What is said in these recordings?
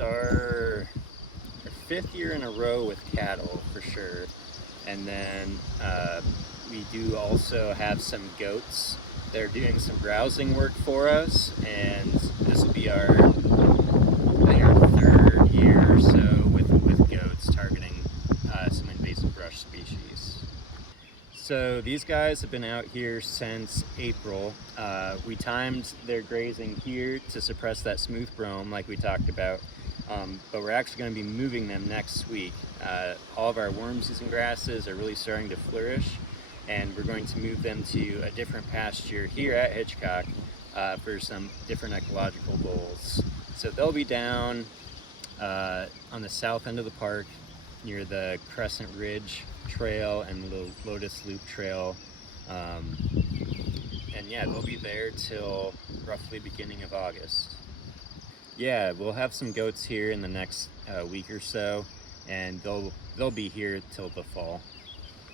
It's our 5th year in a row with cattle for sure. And then we do also have some goats. They're doing some browsing work for us, and this will be our 3rd year or so with goats targeting some invasive brush species. So these guys have been out here since April. We timed their grazing here to suppress that smooth brome like we talked about, but we're actually going to be moving them next week. All of our worm-season grasses are really starting to flourish, and we're going to move them to a different pasture here at Hitchcock for some different ecological goals. So they'll be down on the south end of the park near the Crescent Ridge Trail and the Lotus Loop Trail. And yeah, they'll be there till roughly beginning of August. Yeah, we'll have some goats here in the next week or so, and they'll be here till the fall.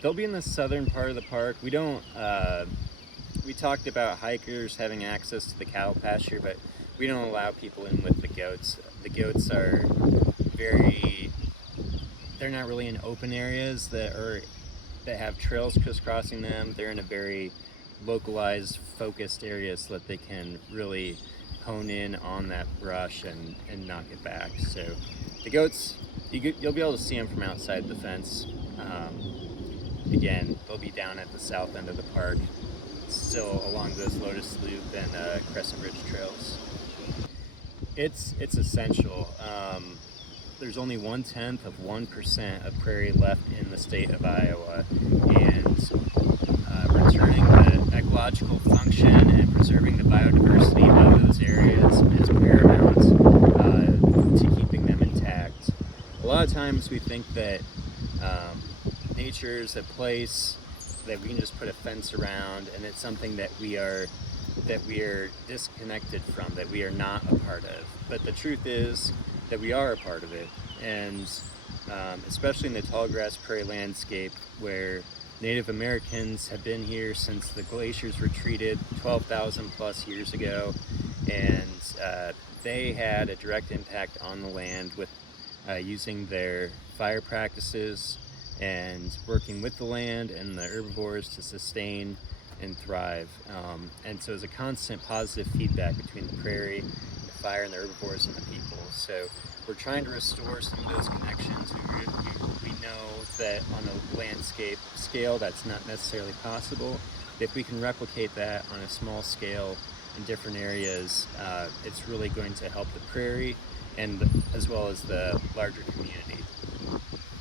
They'll be in the southern part of the park. We don't, we talked about hikers having access to the cattle pasture, but we don't allow people in with the goats. The goats are they're not really in open areas that have trails crisscrossing them. They're in a very localized, focused area so that they can really hone in on that brush and knock it back. So the goats, you'll be able to see them from outside the fence. Again, they'll be down at the south end of the park, still along those Lotus Loop and Crescent Ridge trails. It's essential. There's only 0.1% of prairie left in the state of Iowa, and returning the ecological function and preserving the biodiversity of those areas is paramount to keeping them intact. A lot of times we think that nature's a place that we can just put a fence around, and it's something that we are disconnected from, that we are not a part of. But the truth is that we are a part of it, and especially in the tall grass prairie landscape where Native Americans have been here since the glaciers retreated 12,000 plus years ago, and they had a direct impact on the land with using their fire practices and working with the land and the herbivores to sustain and thrive. And so it's a constant positive feedback between the prairie, the fire, and the herbivores and the people. So we're trying to restore some of those connections. We know that on a landscape scale that's not necessarily possible. If we can replicate that on a small scale in different areas, it's really going to help the prairie and as well as the larger community.